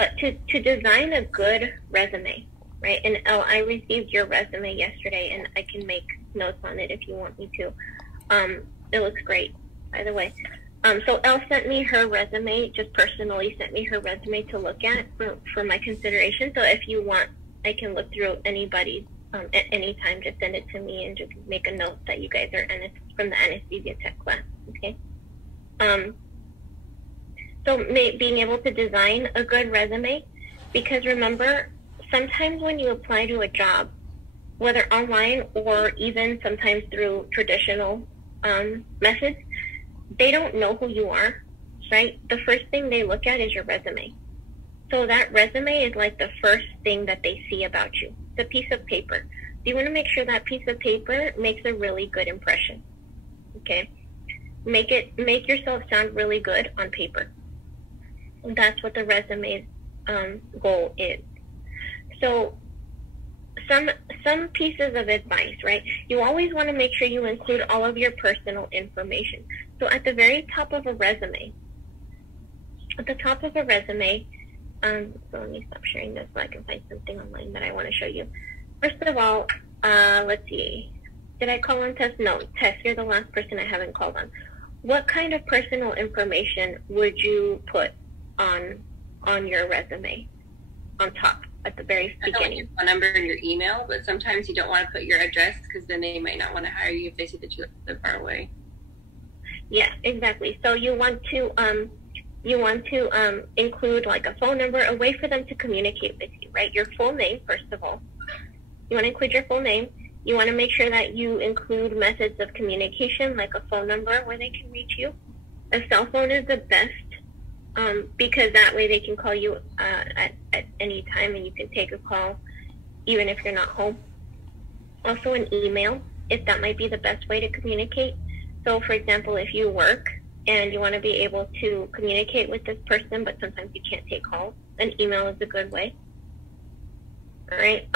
But to design a good resume, right? And I received your resume yesterday, and I can make notes on it if you want me to. It looks great, by the way. So Elle sent me her resume, just personally sent me her resume to look at for my consideration. So if you want, I can look through anybody's at any time. Just send it to me and just make a note that you guys are from the anesthesia tech class, okay? So being able to design a good resume, because remember, sometimes when you apply to a job, whether online or even sometimes through traditional methods, they don't know who you are, right? The first thing they look at is your resume. So that resume is like the first thing that they see about you. It's a piece of paper. So you want to make sure that piece of paper makes a really good impression, okay? Make yourself sound really good on paper. And that's what the resume's goal is. So some pieces of advice, right? You always want to make sure you include all of your personal information. So at the very top of a resume, so let me stop sharing this so I can find something online that I want to show you. First of all, let's see. Did I call on Tess? No, Tess, you're the last person I haven't called on. What kind of personal information would you put on your resume on top at the very beginning? Your phone number and your email, but sometimes you don't want to put your address because then they might not want to hire you if they see that you live far away. Yeah, exactly. So you want to include like a phone number, a way for them to communicate with you, right? Your full name, first of all. You want to include your full name. You want to make sure that you include methods of communication, like a phone number where they can reach you. A cell phone is the best because that way they can call you at any time and you can take a call even if you're not home. Also an email, if that might be the best way to communicate. So, for example, if you work and you want to be able to communicate with this person, but sometimes you can't take calls, an email is a good way. All right.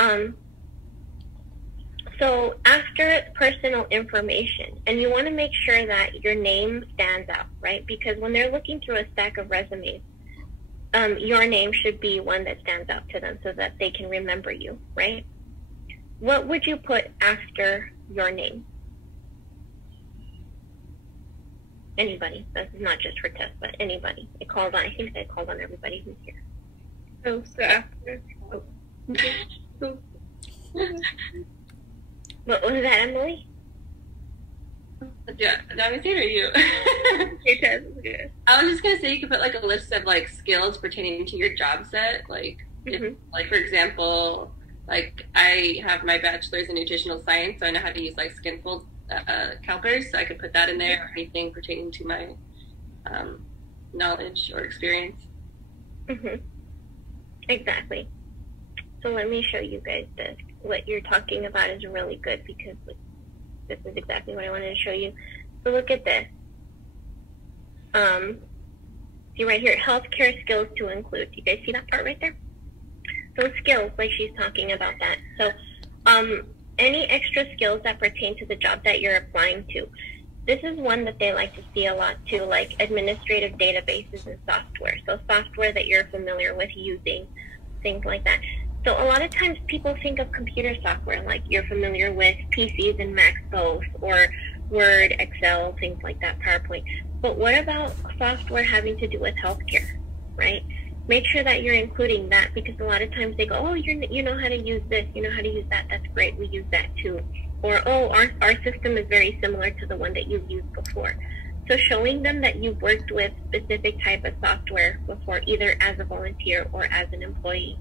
So after personal information, and you want to make sure that your name stands out, right? Because when they're looking through a stack of resumes, your name should be one that stands out to them so that they can remember you, right? What would you put after your name? Anybody. This is not just for Tess, but anybody. I think I called on everybody who's here. Oh, so after. Oh. What was that, Emily? Yeah, that was it or you? Hey, Tess, yeah. I was just gonna say you could put like a list of like skills pertaining to your job set, like like for example, like I have my bachelor's in nutritional science, so I know how to use like skin fold calipers, so I could put that in there, or anything pertaining to my knowledge or experience. Exactly. So let me show you guys this. What you're talking about is really good because this is exactly what I wanted to show you. So look at this. See right here, healthcare skills to include. Do you guys see that part right there? So skills, like she's talking about that. So any extra skills that pertain to the job that you're applying to. This is one that they like to see a lot too, like administrative databases and software. So software that you're familiar with using, things like that. So a lot of times people think of computer software like you're familiar with PCs and Macs both, or Word, Excel, things like that, PowerPoint. But what about software having to do with healthcare, right? Make sure that you're including that because a lot of times they go, oh, you know how to use this, you know how to use that, that's great, we use that too. Or, oh, our system is very similar to the one that you've used before. So showing them that you've worked with specific type of software before, either as a volunteer or as an employee.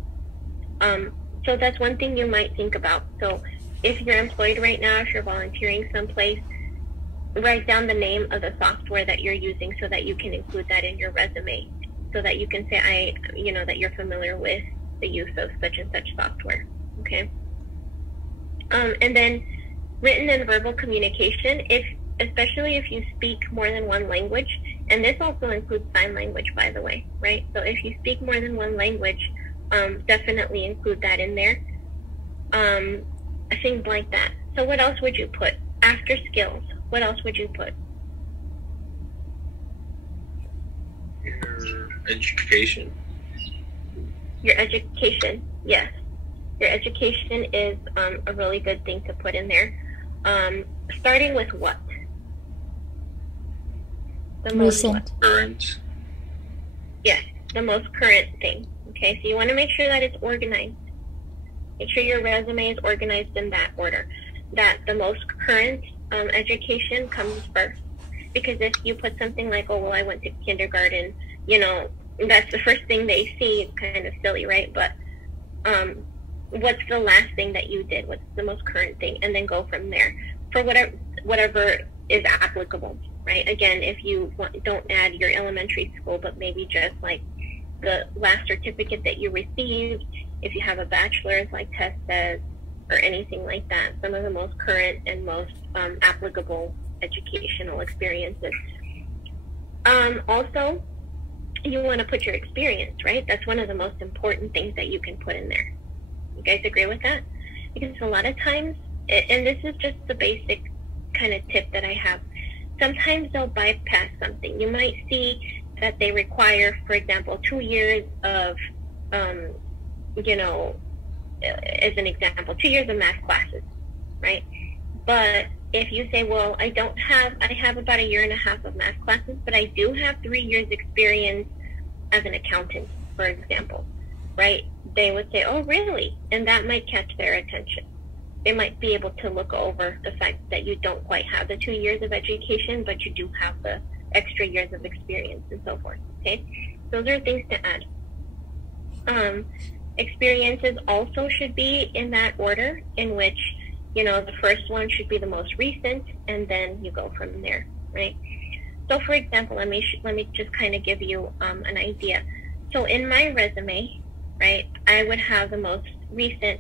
So that's one thing you might think about. So if you're employed right now, if you're volunteering someplace, write down the name of the software that you're using so that you can include that in your resume, so that you can say, that you're familiar with the use of such and such software, okay? And then written and verbal communication, especially if you speak more than one language, and this also includes sign language, by the way, right? So if you speak more than one language, definitely include that in there. Things like that. So what else would you put? After skills, what else would you put? Your education. Your education, yes. Your education is a really good thing to put in there. Starting with what? The most Recent. Current. Yes, the most current thing. Okay, so you want to make sure that it's organized. Make sure your resume is organized in that order. That the most current education comes first. Because if you put something like, oh, well, I went to kindergarten, you know, that's the first thing they see. It's kind of silly, right? But what's the last thing that you did? What's the most current thing? And then go from there for whatever is applicable, right? Again, if you don't add your elementary school, but maybe just like the last certificate that you received, if you have a bachelor's, like Tess says, or anything like that, some of the most current and most applicable educational experiences. Also, you want to put your experience, right? That's one of the most important things that you can put in there. You guys agree with that? Because a lot of times, and this is just the basic kind of tip that I have, sometimes they'll bypass something. You might see that they require, for example, 2 years of, you know, as an example, 2 years of math classes, right? But if you say, well, I have about 1.5 years of math classes, but I do have 3 years experience as an accountant, for example, right? They would say, oh, really? And that might catch their attention. They might be able to look over the fact that you don't quite have the 2 years of education, but you do have the extra years of experience and so forth, okay? Those are things to add. Experiences also should be in that order in which, you know, the first one should be the most recent, and then you go from there, right? So, for example, let me just kind of give you an idea. So, in my resume, right, I would have the most recent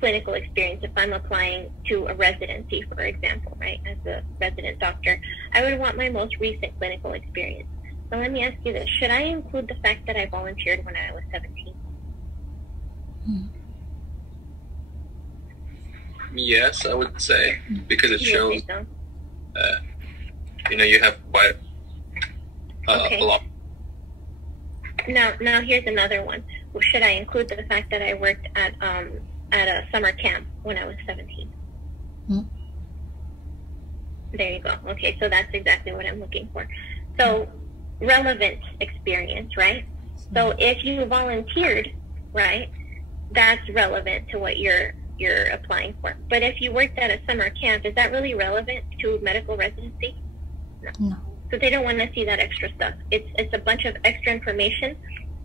clinical experience if I'm applying to a residency, for example, right, as a resident doctor. I would want my most recent clinical experience. So, let me ask you this: should I include the fact that I volunteered when I was 17? Yes, I would say, because it You shows think so? that, you know, you have quite Okay. a lot. Now here's another one. Well, should I include the fact that I worked at a summer camp when I was 17? There you go. Okay, so that's exactly what I'm looking for. So relevant experience, right? So if you volunteered, right, that's relevant to what you're applying for. But if you worked at a summer camp, is that really relevant to medical residency? No. So they don't want to see that extra stuff. It's a bunch of extra information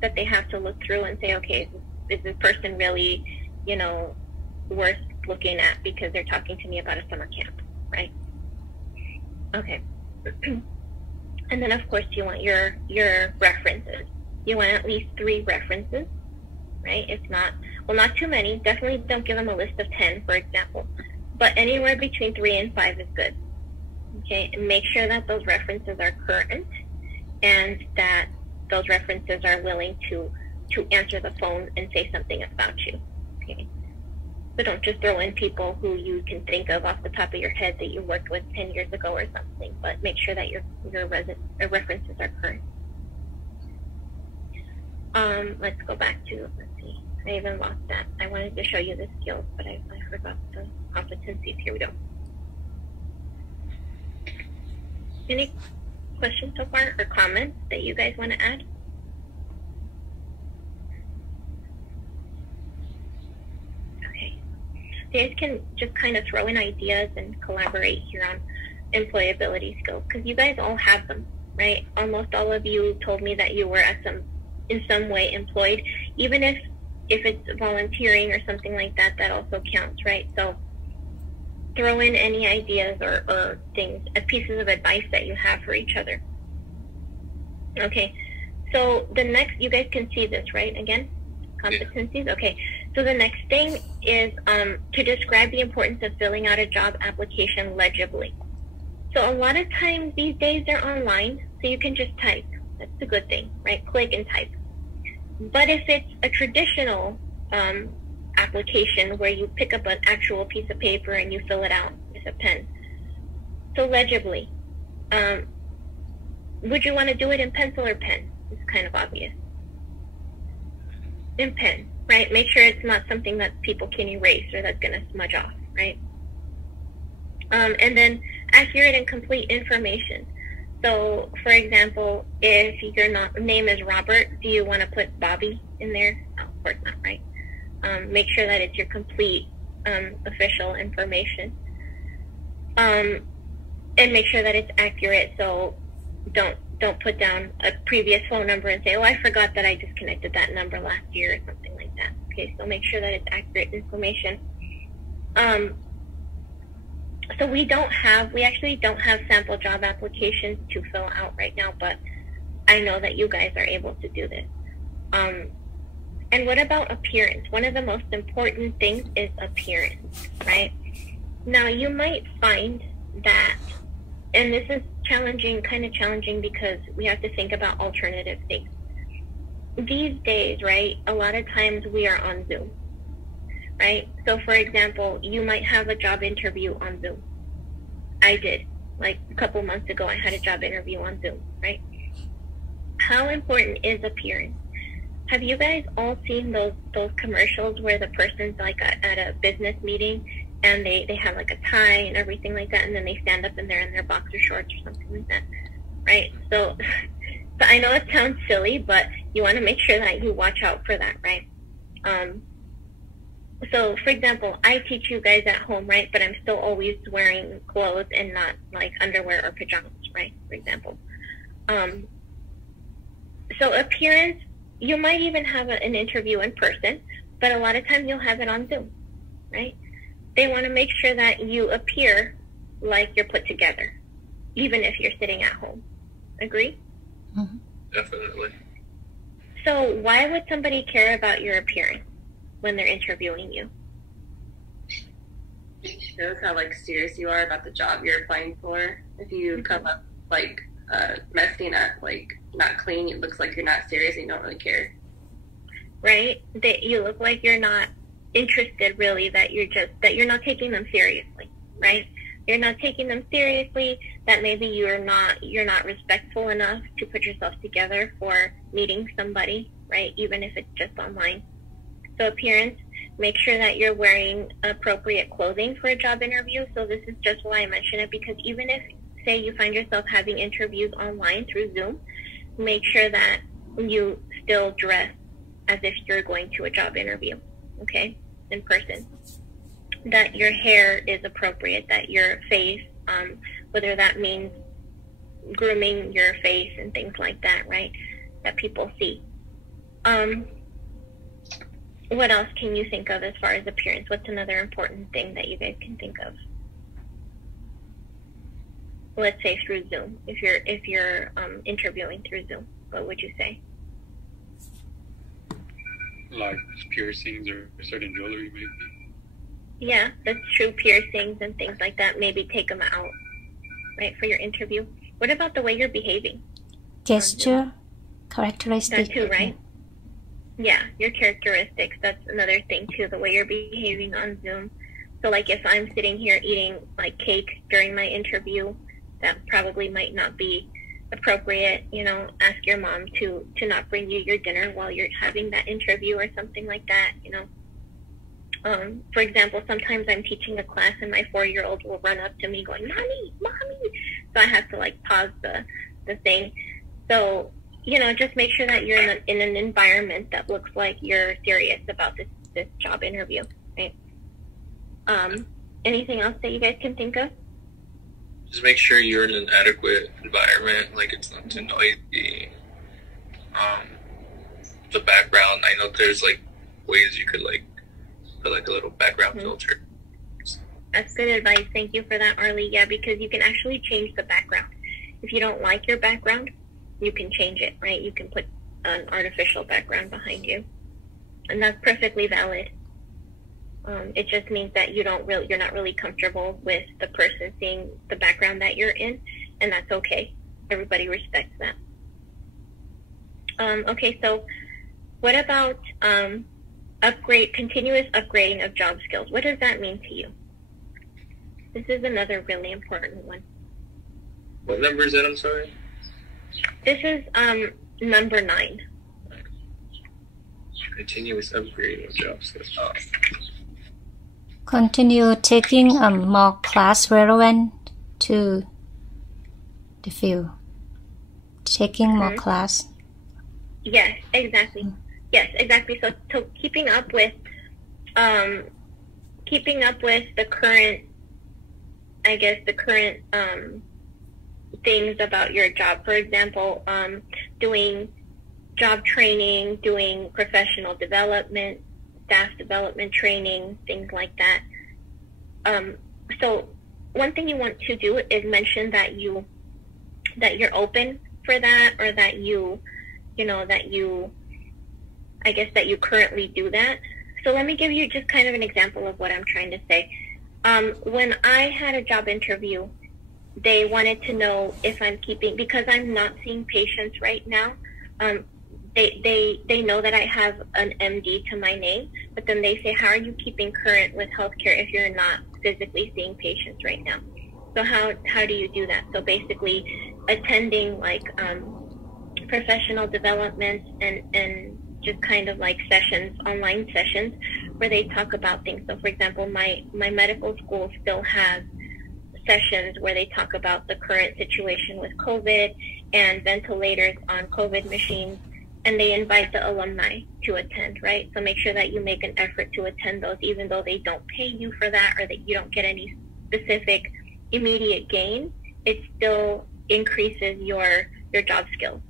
that they have to look through and say, okay, is this person really, you know, worth looking at because they're talking to me about a summer camp, right? Okay. And then, of course, you want your references. You want at least 3 references, right? If not, well, not too many. Definitely don't give them a list of 10, for example. But anywhere between 3 and 5 is good. Okay, and make sure that those references are current and that those references are willing to answer the phone and say something about you. Okay, so don't just throw in people who you can think of off the top of your head that you worked with 10 years ago or something, but make sure that your references are current. Let's go back to, let's see, I even lost that. I wanted to show you the skills, but I forgot the competencies. Here we go. Any questions so far or comments that you guys want to add? Okay. So you guys can just kind of throw in ideas and collaborate here on employability skills because you guys all have them, right? Almost all of you told me that you were in some way employed, even if it's volunteering or something like that, that also counts, right? So throw in any ideas or things, pieces of advice that you have for each other. Okay, so the next, you guys can see this, right? Again, competencies. Okay, so the next thing is to describe the importance of filling out a job application legibly. So a lot of times these days they're online, so you can just type. That's a good thing, right? Click and type. But if it's a traditional application where you pick up an actual piece of paper and you fill it out with a pen, so legibly, would you want to do it in pencil or pen? It's kind of obvious. and pen, right? Make sure it's not something that people can erase or that's going to smudge off, right? And then accurate and complete information. So, for example, if your name is Robert, do you want to put Bobby in there? No, of course not, right? Make sure that it's your complete official information. And make sure that it's accurate. So don't put down a previous phone number and say, oh, I forgot that I disconnected that number last year or something like that. Okay, so make sure that it's accurate information. So we actually don't have sample job applications to fill out right now, but I know that you guys are able to do this. And what about appearance? One of the most important things is appearance, right? Now you might find that, and this is kind of challenging because we have to think about alternative things. These days, right, a lot of times we are on Zoom. Right? So, for example, you might have a job interview on Zoom. I did. Like a couple months ago, I had a job interview on Zoom, right? How important is appearance? Have you guys all seen those commercials where the person's like at a business meeting and they have like a tie and everything like that, and then they stand up and they're in their boxer shorts or something like that, right? So I know it sounds silly, but you want to make sure that you watch out for that, right? So, for example, I teach you guys at home, right? But I'm still always wearing clothes and not like underwear or pajamas, right? For example. So appearance, you might even have an interview in person, but a lot of times you'll have it on Zoom, right? They want to make sure that you appear like you're put together, even if you're sitting at home. Agree? Mm-hmm. Definitely. So why would somebody care about your appearance when they're interviewing you? It shows how like serious you are about the job you're applying for. If you come up like messy and like not clean, it looks like you're not serious and you don't really care. Right? That you look like you're not interested really, that you're not taking them seriously, right? You're not taking them seriously, that maybe you're not respectful enough to put yourself together for meeting somebody, right? Even if it's just online. So appearance, make sure that you're wearing appropriate clothing for a job interview. So this is just why I mention it, because even if, say, you find yourself having interviews online through Zoom, make sure that you still dress as if you're going to a job interview, okay, in person. That your hair is appropriate, that your face, whether that means grooming your face and things like that, right, that people see. What else can you think of as far as appearance? What's another important thing that you guys can think of? Let's say through Zoom. If you're interviewing through Zoom, what would you say? Like piercings or certain jewelry, maybe. Yeah, that's true. Piercings and things like that. Maybe take them out, right, for your interview. What about the way you're behaving? Gesture, characteristic. That too, right? Yeah, your characteristics. That's another thing too, the way you're behaving on Zoom. So like if I'm sitting here eating like cake during my interview, that probably might not be appropriate. You know, ask your mom to not bring you your dinner while you're having that interview or something like that, you know. For example, sometimes I'm teaching a class and my 4-year-old will run up to me going, "Mommy, Mommy." So I have to like pause the thing. So, you know, just make sure that you're in an environment that looks like you're serious about this job interview, right? Anything else that you guys can think of? Just make sure you're in an adequate environment, like it's not too noisy. The background, I know there's like ways you could like put like a little background filter. That's good advice. Thank you for that, Arlie. Yeah, because you can actually change the background. If you don't like your background, you can change it, right? You can put an artificial background behind you, and that's perfectly valid. It just means that you're not really comfortable with the person seeing the background that you're in, and that's okay. Everybody respects that. Okay, so what about continuous upgrading of job skills? What does that mean to you? This is another really important one. What number is that? I'm sorry. This is number 9. Continuous upgrading of job skills. Continue taking more class relevant to the field. Taking more class. Yes, exactly. Yes, exactly. So keeping up with the current, I guess, the current things about your job. For example, doing job training, doing professional development, staff development training, things like that. So one thing you want to do is mention that you're open for that, or that I guess that you currently do that. So let me give you just kind of an example of what I'm trying to say. When I had a job interview, they wanted to know if I'm keeping, because I'm not seeing patients right now. They know that I have an MD to my name, but then they say, how are you keeping current with healthcare if you're not physically seeing patients right now? So how do you do that? So basically attending like professional development and just kind of like sessions, online sessions, where they talk about things. So for example, my medical school still has sessions where they talk about the current situation with COVID and ventilators on COVID machines, and they invite the alumni to attend, right? So make sure that you make an effort to attend those, even though they don't pay you for that, or that you don't get any specific immediate gain. It still increases your job skills,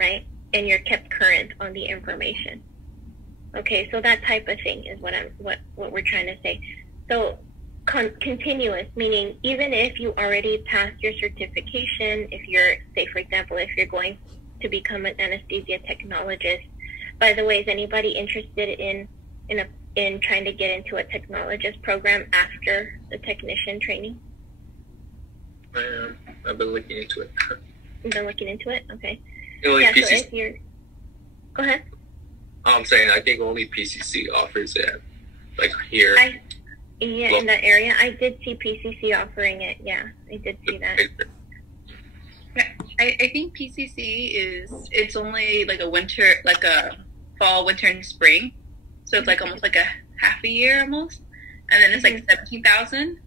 right? And you're kept current on the information. Okay, so that type of thing is what we're trying to say. So continuous, meaning even if you already passed your certification, if you're, say for example, if you're going to become an anesthesia technologist. By the way, is anybody interested in trying to get into a technologist program after the technician training? I've been looking into it. You've been looking into it? Okay. Only yeah, PCC, so if you're... Go ahead. I'm saying I think only PCC offers it, like here. In that area. I did see PCC offering it. Yeah, I did see that. Yeah, I think PCC it's only like a winter, like a fall, winter, and spring. So it's like almost like a half a year almost. And then it's like 17,000.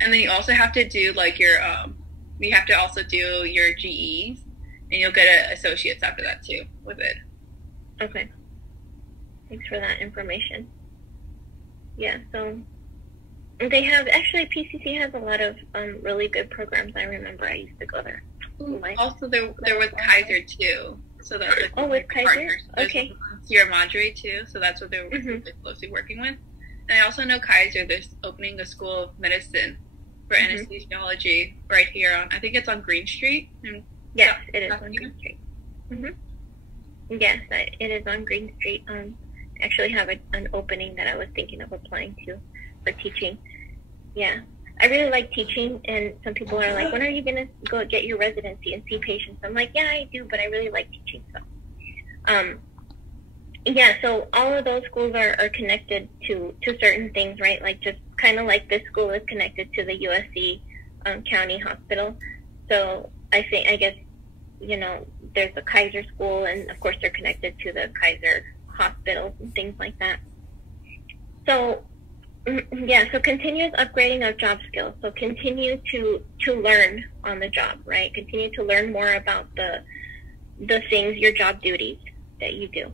And then you also have to do like your, you have to also do your GEs, and you'll get an associates after that too with it. Okay. Thanks for that information. Yeah, so they have, actually PCC has a lot of really good programs. I remember I used to go there. Also, they're with Kaiser too. So that's like with Kaiser? partners. Okay. Sierra Madre too. So that's what they're closely working with. And I also know Kaiser, they're opening a school of medicine for anesthesiology right here on, I think it's on Green Street. Yes, it is on Green Street. Yes, it is on Green Street. I actually have an opening that I was thinking of applying to for teaching. Yeah. I really like teaching, and some people are like, when are you going to go get your residency and see patients? I'm like, yeah, I do, but I really like teaching. So, yeah, so all of those schools are connected to certain things, right? Like just kind of like this school is connected to the USC County Hospital. So I guess, there's a Kaiser school, and of course they're connected to the Kaiser hospitals and things like that. So, yeah, so continuous upgrading of job skills. So continue to learn on the job, right? Continue to learn more about the things, your job duties that you do.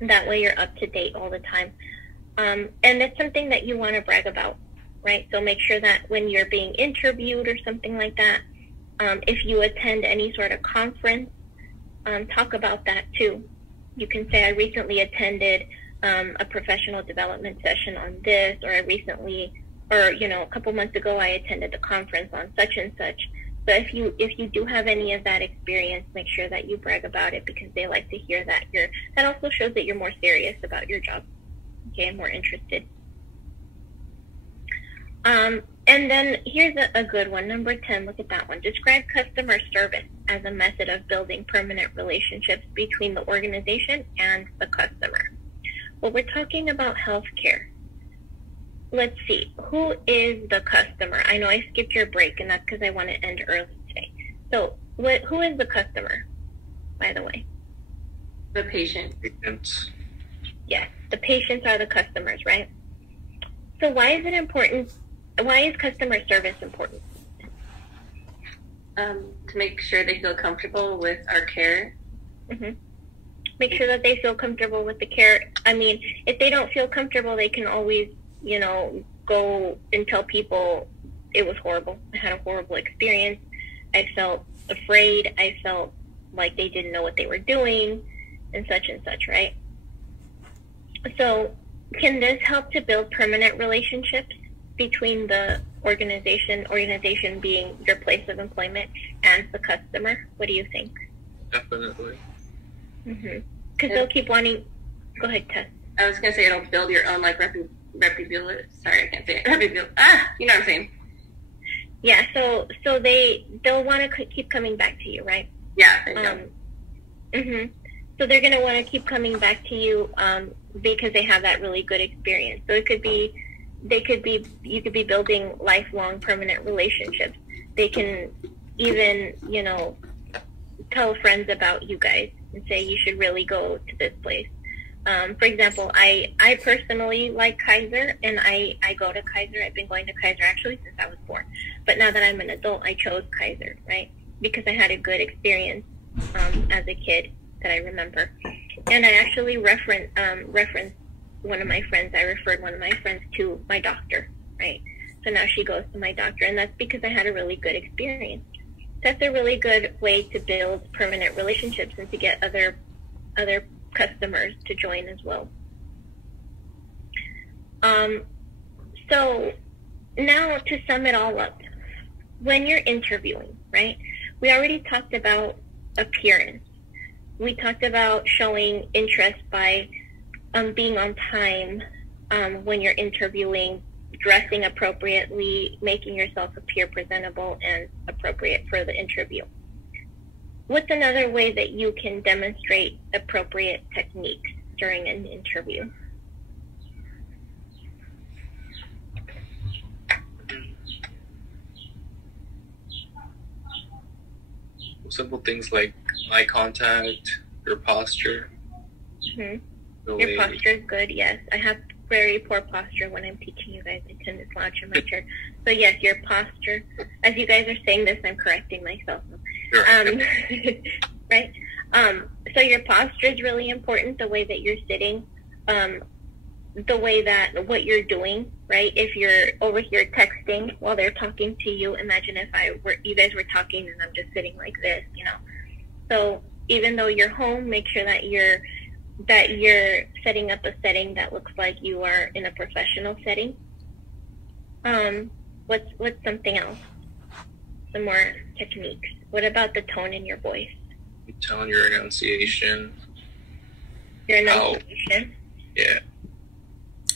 That way you're up to date all the time. And that's something that you want to brag about, right? So make sure that when you're being interviewed or something like that, if you attend any sort of conference, talk about that too. You can say, I recently attended a professional development session on this, or a couple months ago I attended the conference on such and such. So if you do have any of that experience, make sure that you brag about it, because they like to hear that. That also shows that you're more serious about your job, okay, more interested. And then here's a good one, number 10. Look at that one. Describe customer service as a method of building permanent relationships between the organization and the customer. Well, we're talking about healthcare. Let's see. Who is the customer? I know I skipped your break, and that's because I want to end early today. So who is the customer, by the way? The patient. Yes, the patients are the customers, right? So why is it important? Why is customer service important? To make sure they feel comfortable with our care. Mm-hmm. Make sure that they feel comfortable with the care. I mean, if they don't feel comfortable, they can always, go and tell people it was horrible. I had a horrible experience. I felt afraid. I felt like they didn't know what they were doing and such, right? So can this help to build permanent relationships between the organization being your place of employment, and the customer? What do you think? Definitely. Mm-hmm. Because they'll keep wanting. Go ahead, Tess. I was gonna say it'll build your own like Sorry, I can't say it. You know what I'm saying? Yeah. So they'll want to keep coming back to you, right? Yeah. There you go. Mhm. So they're gonna want to keep coming back to you because they have that really good experience. So you could be building lifelong permanent relationships. They can even, tell friends about you guys and say you should really go to this place. For example, I personally like Kaiser, and I go to Kaiser. I've been going to Kaiser actually since I was born. But now that I'm an adult, I chose Kaiser, right? Because I had a good experience as a kid that I remember. And I actually referenced one of my friends. I referred one of my friends to my doctor, right? So now she goes to my doctor, and that's because I had a really good experience. That's a really good way to build permanent relationships and to get other customers to join as well. So now to sum it all up, when you're interviewing, right? We already talked about appearance. We talked about showing interest by being on time when you're interviewing, dressing appropriately, making yourself appear presentable and appropriate for the interview. What's another way that you can demonstrate appropriate techniques during an interview? Simple things like eye contact, your posture. Mm-hmm. Your posture is good, yes. I have very poor posture when I'm teaching you guys. I tend to slouch in my chair. So yes, your posture. As you guys are saying this, I'm correcting myself. Right? So your posture is really important, the way that you're sitting, the way that what you're doing, right? If you're over here texting while they're talking to you, imagine if you guys were talking and I'm just sitting like this, So even though you're home, make sure that you're setting up a setting that looks like you are in a professional setting. What's something else? Some more techniques. What about the tone in your voice? Telling your enunciation. Your enunciation? Yeah.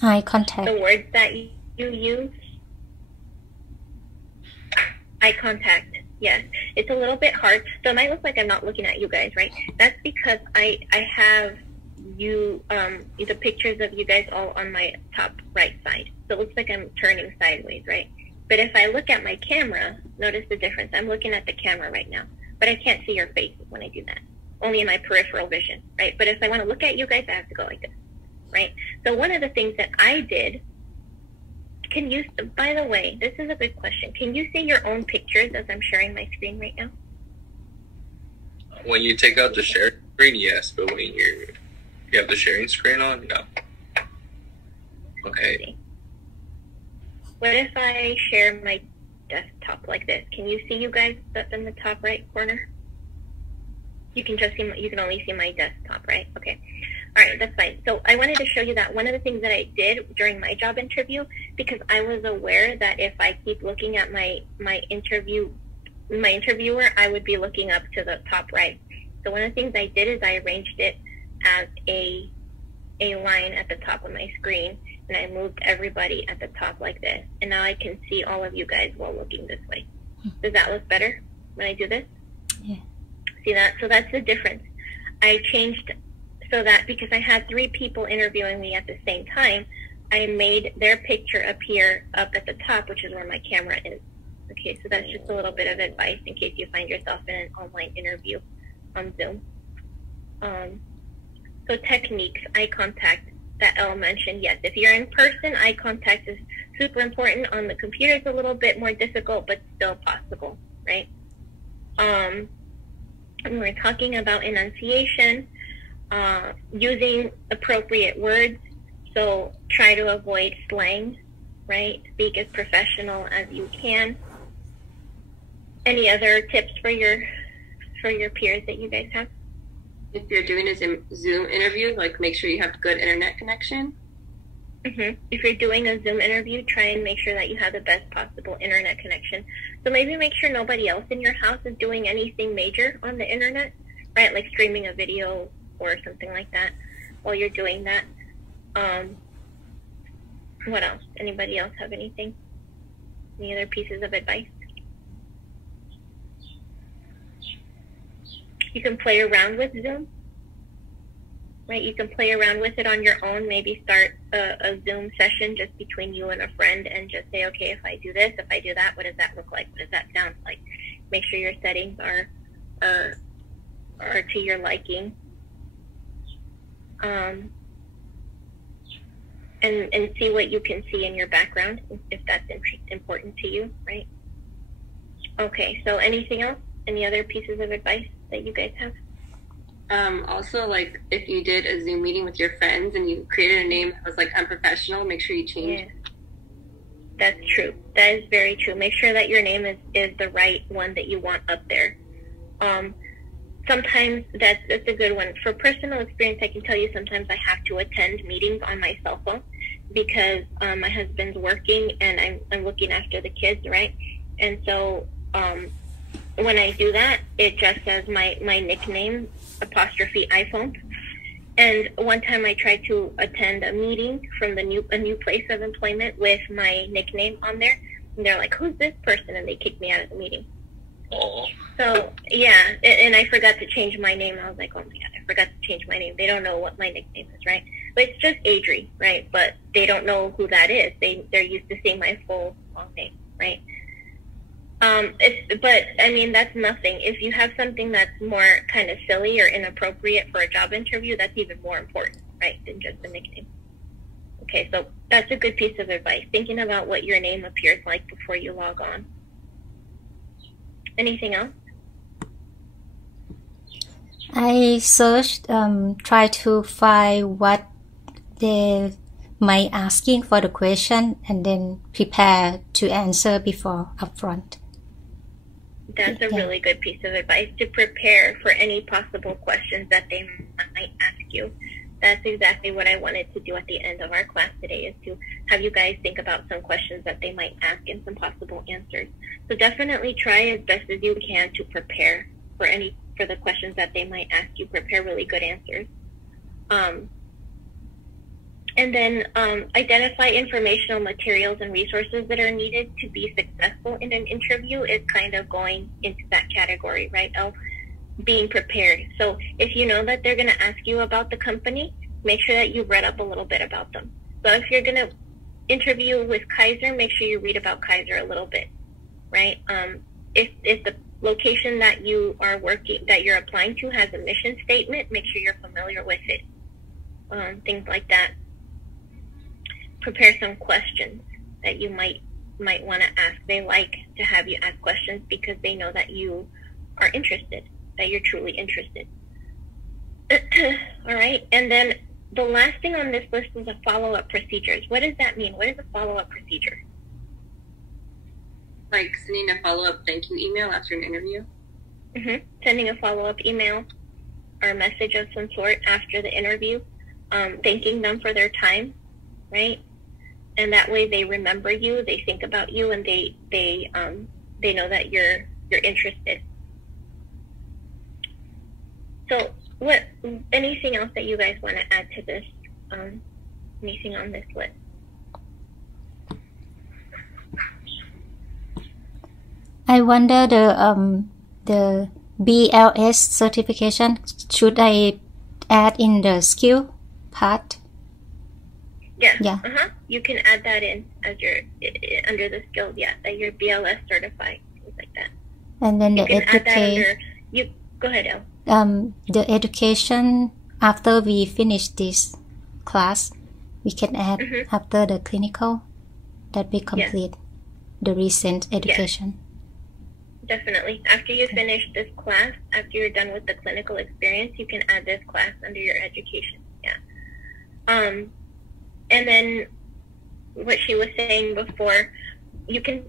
Eye contact. The words that you use? Eye contact. Yes. It's a little bit hard. So it might look like I'm not looking at you guys, right? That's because I have the pictures of you guys all on my top right side. So it looks like I'm turning sideways, right? But if I look at my camera, notice the difference. I'm looking at the camera right now, but I can't see your faces when I do that. Only in my peripheral vision, right? But if I want to look at you guys, I have to go like this, right? So one of the things that I did, by the way, this is a good question. Can you see your own pictures as I'm sharing my screen right now? When you take out the share screen, yes, but when you have the sharing screen on, no. Okay. What if I share my desktop like this? Can you see you guys up in the top right corner? You can only see my desktop, right? Okay. All right, that's fine. So I wanted to show you that one of the things that I did during my job interview, because I was aware that if I keep looking at my interviewer, I would be looking up to the top right. So one of the things I did is I arranged it as a line at the top of my screen, and I moved everybody at the top like this. And now I can see all of you guys while looking this way. Does that look better when I do this? Yeah. See that? So that's the difference. I changed so that because I had 3 people interviewing me at the same time, I made their picture appear up at the top, which is where my camera is. Okay, so that's just a little bit of advice in case you find yourself in an online interview on Zoom. So techniques, eye contact, that Elle mentioned, yes, if you're in person, eye contact is super important. On the computer, it's a little bit more difficult, but still possible, right? And we're talking about enunciation, using appropriate words. So try to avoid slang, right? Speak as professional as you can. Any other tips for your peers that you guys have? If you're doing a Zoom interview, like make sure you have good internet connection. Mm-hmm. If you're doing a Zoom interview, try and make sure that you have the best possible internet connection. So maybe make sure nobody else in your house is doing anything major on the internet, right? Like streaming a video or something like that while you're doing that. What else? Anybody else have anything? Any other pieces of advice? You can play around with Zoom, right? You can play around with it on your own. Maybe start a Zoom session just between you and a friend and just say, okay, if I do this, if I do that, what does that look like? What does that sound like? Make sure your settings are to your liking. And see what you can see in your background if that's important to you, right? Okay, so anything else? Any other pieces of advice that you guys have? Also, like if you did a Zoom meeting with your friends and you created a name that was like unprofessional, make sure you change. Yeah. That's true. That is very true. Make sure that your name is the right one that you want up there. Sometimes that's a good one. For personal experience, I can tell you sometimes I have to attend meetings on my cell phone because my husband's working and I'm looking after the kids, right? And so when I do that, it just says my nickname, apostrophe iPhone. And one time I tried to attend a meeting from a new place of employment with my nickname on there. And they're like, who's this person? And they kicked me out of the meeting. Oh. So, yeah, and I forgot to change my name. I was like, oh my God, I forgot to change my name. They don't know what my nickname is, right? But it's just Adri, right? But they don't know who that is. They're used to seeing my full long name, right? But I mean, that's nothing. If you have something that's more kind of silly or inappropriate for a job interview, that's even more important, right, than just a nickname. Okay, so that's a good piece of advice, thinking about what your name appears like before you log on. Anything else? I searched, try to find what they might asking for the question and then prepare to answer before upfront. That's a really good piece of advice, to prepare for any possible questions that they might ask you. That's exactly what I wanted to do at the end of our class today, is to have you guys think about some questions that they might ask and some possible answers. So definitely try as best as you can to prepare for the questions that they might ask you. Prepare really good answers. And then identify informational materials and resources that are needed to be successful in an interview is kind of going into that category, right? Of being prepared. So if you know that they're going to ask you about the company, make sure that you read up a little bit about them. So if you're going to interview with Kaiser, make sure you read about Kaiser a little bit, right? If the location that you are that you're applying to has a mission statement, make sure you're familiar with it. Things like that. Prepare some questions that you might want to ask. They like to have you ask questions because they know that you are interested, that you're truly interested. All right. And then the last thing on this list is a follow-up procedures. What does that mean? What is a follow-up procedure? Like sending a follow-up thank you email after an interview? Mm-hmm. Sending a follow-up email or a message of some sort after the interview, thanking them for their time, right? And that way they remember you, they think about you, and they know that you're interested. So anything else that you guys want to add to this? Anything on this list? I wonder the BLS certification, should I add in the skill part? Yeah. You can add that in as under the skills. Yeah, that you're BLS certified, things like that. And then you can add that under. You go ahead, Elle. The education after we finish this class, we can add after the clinical that we complete the recent education. Definitely. After you finish this class, after you're done with the clinical experience, you can add this class under your education. Yeah. And then what she was saying before, you can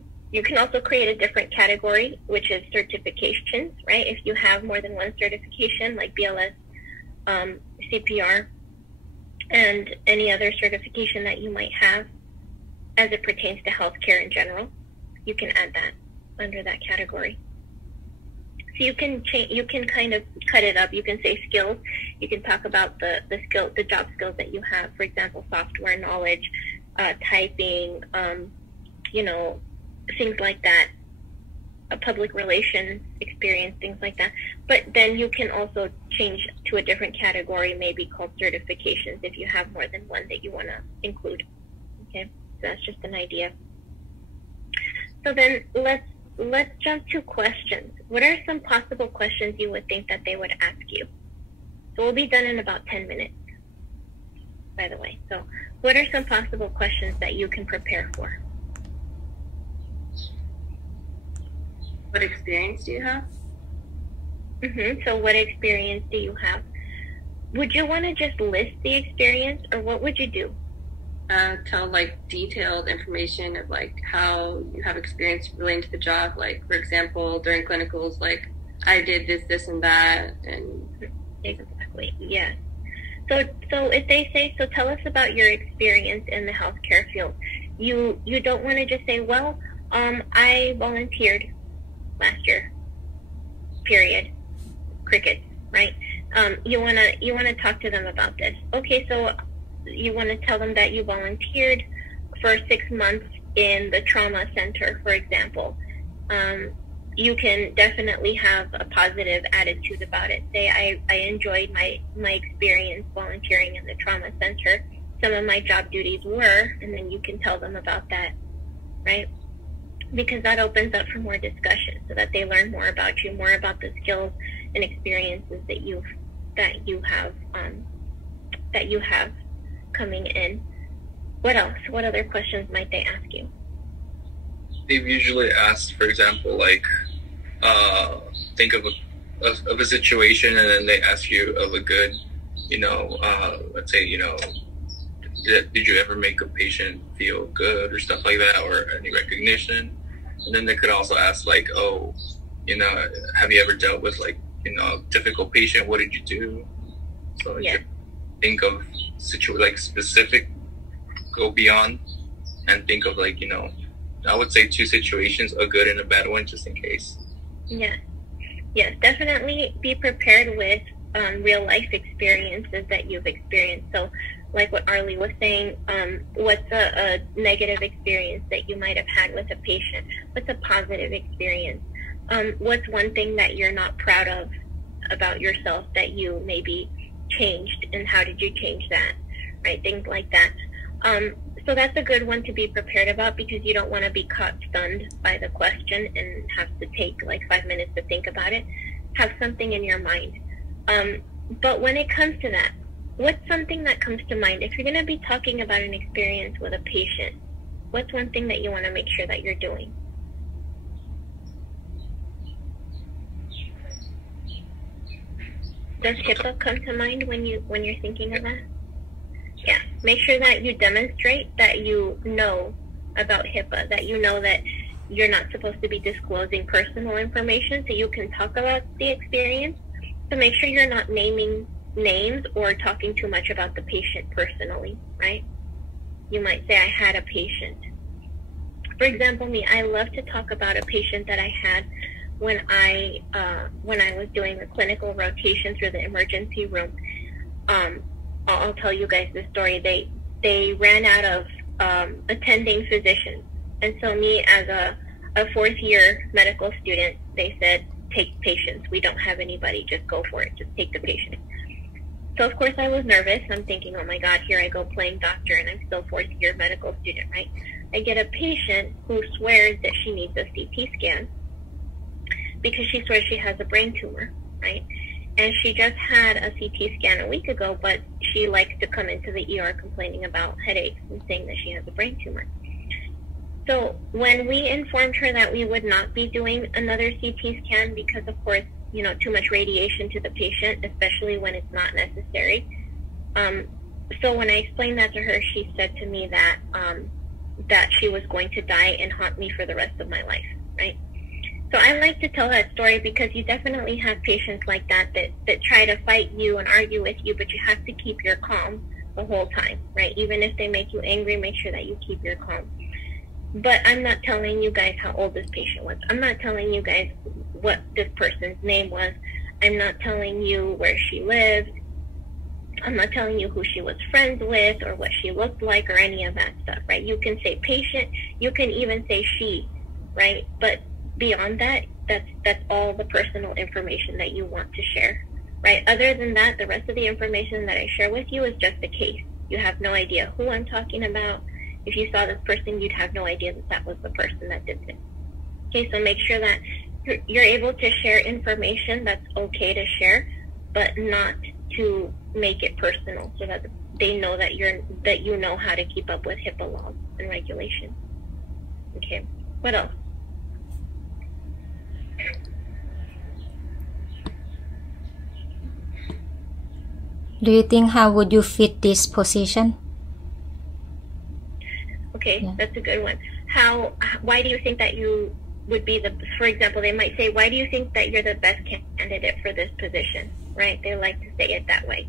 also create a different category, which is certifications, right? If you have more than one certification, like BLS, CPR, and any other certification that you might have as it pertains to healthcare in general, you can add that under that category. So you can kind of cut it up. You can say skills. You can talk about the job skills that you have. For example, software knowledge, typing, things like that. A public relations experience, things like that. But then you can also change to a different category, maybe called certifications, if you have more than one that you want to include. Okay, so that's just an idea. So then let's jump to questions. What are some possible questions you would think that they would ask you? So we'll be done in about 10 minutes, by the way. So what are some possible questions that you can prepare for? What experience do you have? So what experience do you have? Would you want to just list the experience, or what would you do? Tell like detailed information of like how you have experience relating to the job. Like, for example, during clinicals, like I did this and that, and exactly, yes. So if they say, so tell us about your experience in the healthcare field. You don't want to just say, well, I volunteered last year. Period. Crickets, right? You wanna talk to them about this. Okay, so you want to tell them that you volunteered for 6 months in the trauma center, for example. You can definitely have a positive attitude about it. Say, I enjoyed my experience volunteering in the trauma center. Some of my job duties were, and then you can tell them about that, right? Because that opens up for more discussion, so that they learn more about you, more about the skills and experiences that you have coming in. What else? What other questions might they ask you? They've usually asked, for example, like, think of a situation, and then they ask you of a good, let's say, did you ever make a patient feel good or stuff like that, or any recognition? And then they could also ask, like, oh, have you ever dealt with, like, a difficult patient? What did you do? So think of specific, go beyond, and think of, like, I would say 2 situations, a good and a bad one, just in case. Yes, definitely be prepared with real life experiences that you've experienced. So like what Ellely was saying, what's a negative experience that you might have had with a patient? What's a positive experience? What's one thing that you're not proud of about yourself that you maybe changed, and how did you change that? Right, things like that. So that's a good one to be prepared about, because you don't want to be caught stunned by the question and have to take like 5 minutes to think about it. Have something in your mind. But when it comes to that, what's something that comes to mind? If you're going to be talking about an experience with a patient, what's one thing that you want to make sure that you're doing? Does HIPAA come to mind when you're thinking of that? Yeah. Make sure that you demonstrate that you know about HIPAA, that you know that you're not supposed to be disclosing personal information, so you can talk about the experience. So make sure you're not naming names or talking too much about the patient personally, right? You might say, I had a patient. For example, me, I love to talk about a patient that I had when I was doing a clinical rotation through the emergency room. I'll tell you guys this story. They ran out of attending physicians, and so me, as a 4th year medical student, they said, take patients. We don't have anybody. Just go for it. Just take the patient. So of course I was nervous. I'm thinking, oh my God, here I go playing doctor, and I'm still 4th year medical student, right? I get a patient who swears that she needs a CT scan because she swears she has a brain tumor, right? and she just had a CT scan a week ago, but she likes to come into the ER complaining about headaches and saying that she has a brain tumor. So when we informed her that we would not be doing another CT scan because, of course, too much radiation to the patient, especially when it's not necessary. So when I explained that to her, she said to me that that she was going to die and haunt me for the rest of my life, right? So I like to tell that story because you definitely have patients like that try to fight you and argue with you, but you have to keep your calm the whole time, right? Even if they make you angry, make sure that you keep your calm. But I'm not telling you guys how old this patient was. I'm not telling you guys what this person's name was. I'm not telling you where she lived. I'm not telling you who she was friends with or what she looked like or any of that stuff, right? You can say patient. You can even say she, right? But beyond that, that's all the personal information that you want to share, right? Other than that, the rest of the information that I share with you is just a case. You have no idea who I'm talking about. If you saw this person, you'd have no idea that was the person that did this. Okay, so make sure that you're able to share information that's okay to share, but not to make it personal, so that they know that you know how to keep up with HIPAA laws and regulations. Okay, what else? Do you think how would you fit this position? Okay, Yeah. That's a good one. Why do you think that you would be for example, they might say, why do you think that you're the best candidate for this position, right? They like to say it that way.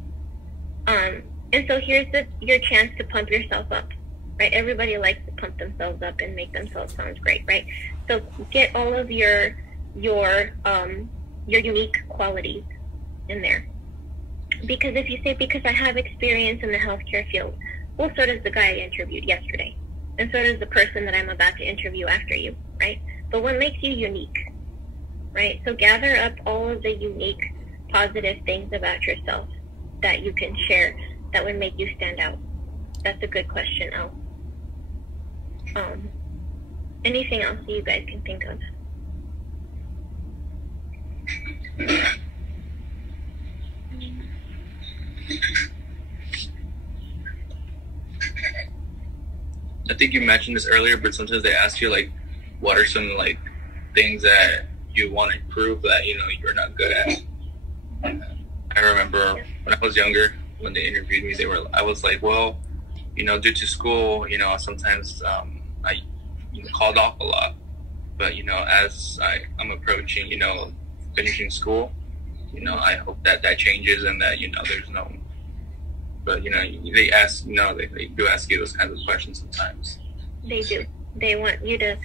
And so here's your chance to pump yourself up, right? Everybody likes to pump themselves up and make themselves sound great, right? So get all of your unique qualities in there. Because if you say, because I have experience in the healthcare field, well, so does the guy I interviewed yesterday. And so does the person that I'm about to interview after you, right? But what makes you unique, right? So gather up all of the unique, positive things about yourself that you can share that would make you stand out. That's a good question, Al. Anything else that you guys can think of? I think you mentioned this earlier, but sometimes they ask you, like, what are some, like, things that you want to prove that, you're not good at. I remember when I was younger, when they interviewed me, I was like, well, due to school, sometimes I called off a lot. But, as I'm approaching, finishing school, I hope that changes and that, there's no... But, they ask, they do ask you those kinds of questions sometimes. They do. They want you to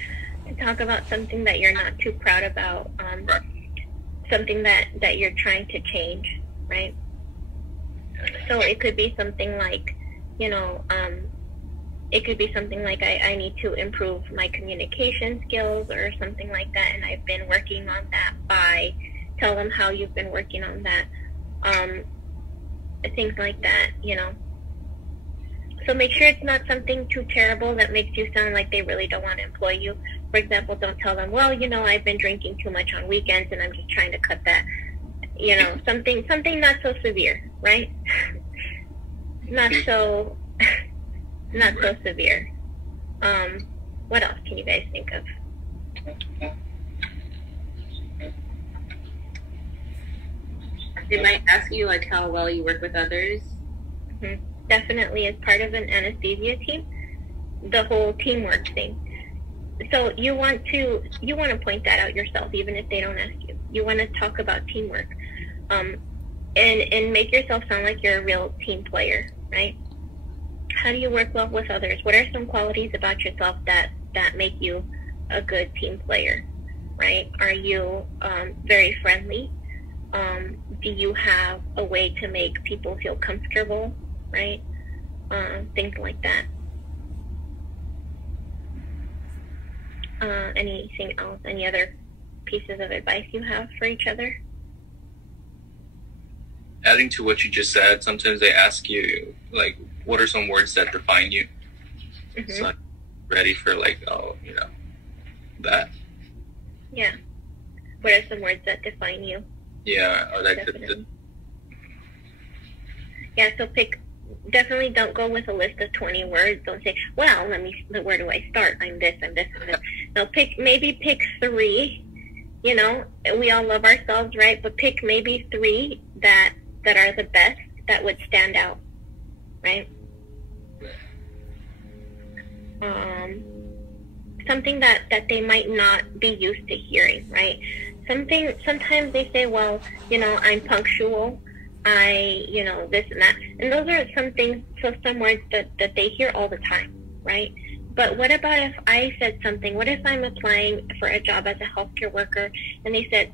talk about something that you're not too proud about, Right. Something that you're trying to change, right? So it could be something like, it could be something like I need to improve my communication skills or something like that, and I've been working on that. Tell them how you've been working on that. Things like that, So make sure it's not something too terrible that makes you sound like they really don't want to employ you. For example, don't tell them, well, I've been drinking too much on weekends and I'm just trying to cut that. Something not so severe, right? not so severe. What else can you guys think of? They might ask you, like, how well you work with others. Mm-hmm. Definitely, as part of an anesthesia team, the whole teamwork thing. So you want to point that out yourself, even if they don't ask you. You want to talk about teamwork, and make yourself sound like you're a real team player, right? How do you work well with others? What are some qualities about yourself that make you a good team player, right? Are you very friendly? Do you have a way to make people feel comfortable, right? Things like that. Anything else? Any other pieces of advice you have for each other? Adding to what you just said, sometimes they ask you, like, what are some words that define you? Mm-hmm. So I'm ready for, like, that. Yeah. What are some words that define you? Yeah, or like Definitely. Yeah, so definitely don't go with a list of 20 words. Don't say, well, where do I start? I'm this, I'm this, I'm this. No, maybe pick 3, you know, we all love ourselves, right? But pick maybe 3 that are the best, that would stand out, right? Something that they might not be used to hearing, right? Sometimes they say, well, you know, I'm punctual, you know, this and that. And those are some words that they hear all the time, right? But what about if I said something? What if I'm applying for a job as a healthcare worker and they said,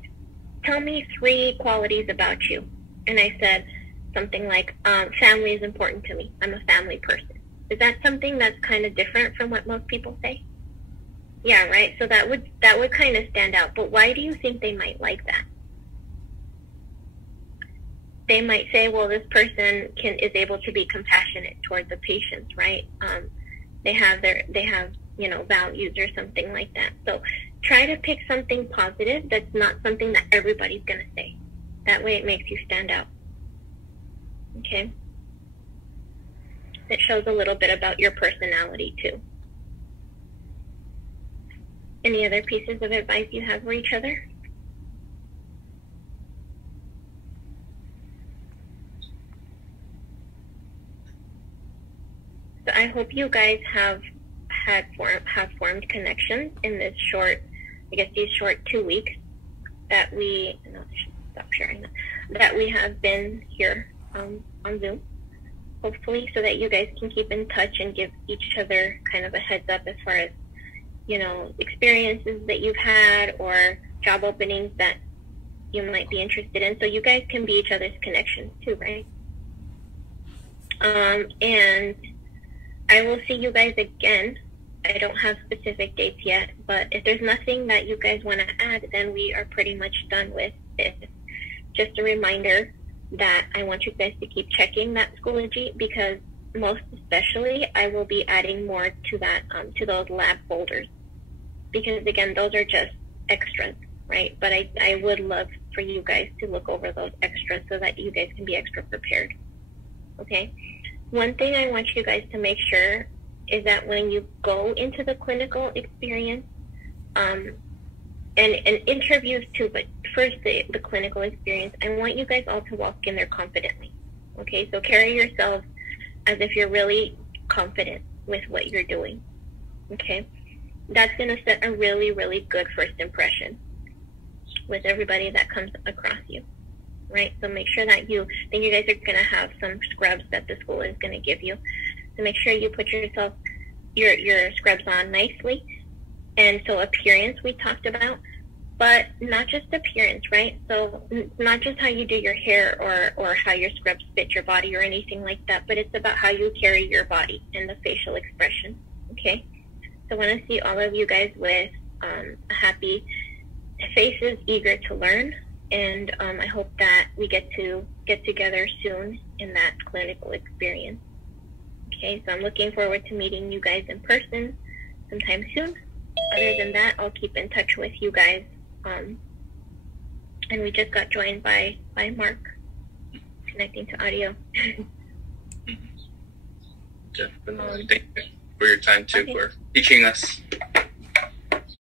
tell me 3 qualities about you. And I said something like, family is important to me. I'm a family person. Is that something that's kind of different from what most people say? Yeah, right? So that would kind of stand out. But why do you think they might like that? They might say, well, this person is able to be compassionate towards the patients, right? They have you know, values or something like that. So try to pick something positive that's not something that everybody's going to say. That way it makes you stand out. Okay? It shows a little bit about your personality too. Any other pieces of advice you have for each other? So I hope you guys have formed connections in this short, these short 2 weeks that I should stop sharing that we have been here on Zoom. Hopefully, so that you guys can keep in touch and give each other kind of a heads up as far as, you know, experiences that you've had or job openings that you might be interested in. So you guys can be each other's connections too, right? And I will see you guys again. I don't have specific dates yet, but if there's nothing that you guys want to add, then we are pretty much done with this. Just a reminder that I want you guys to keep checking that Schoology, because most especially I will be adding more to that, to those lab folders, because again, those are just extras, right? But I would love for you guys to look over those extras so that you guys can be extra prepared. Okay? One thing I want you guys to make sure is that when you go into the clinical experience, and interviews too, but first the clinical experience, I want you guys all to walk in there confidently. Okay, so carry yourselves as if you're really confident with what you're doing. Okay, that's going to set a really, really good first impression with everybody that comes across you. Right, so make sure that you guys are going to have some scrubs that the school is going to give you. So make sure you put your scrubs on nicely. And so appearance we talked about, but not just appearance, right? So not just how you do your hair or how your scrubs fit your body or anything like that, but it's about how you carry your body and the facial expression, okay? So I want to see all of you guys with happy faces, eager to learn, and I hope that we get together soon in that clinical experience. Okay, so I'm looking forward to meeting you guys in person sometime soon. Other than that, I'll keep in touch with you guys. And we just got joined by Mark, connecting to audio. Definitely. Thank you for your time too, for teaching us.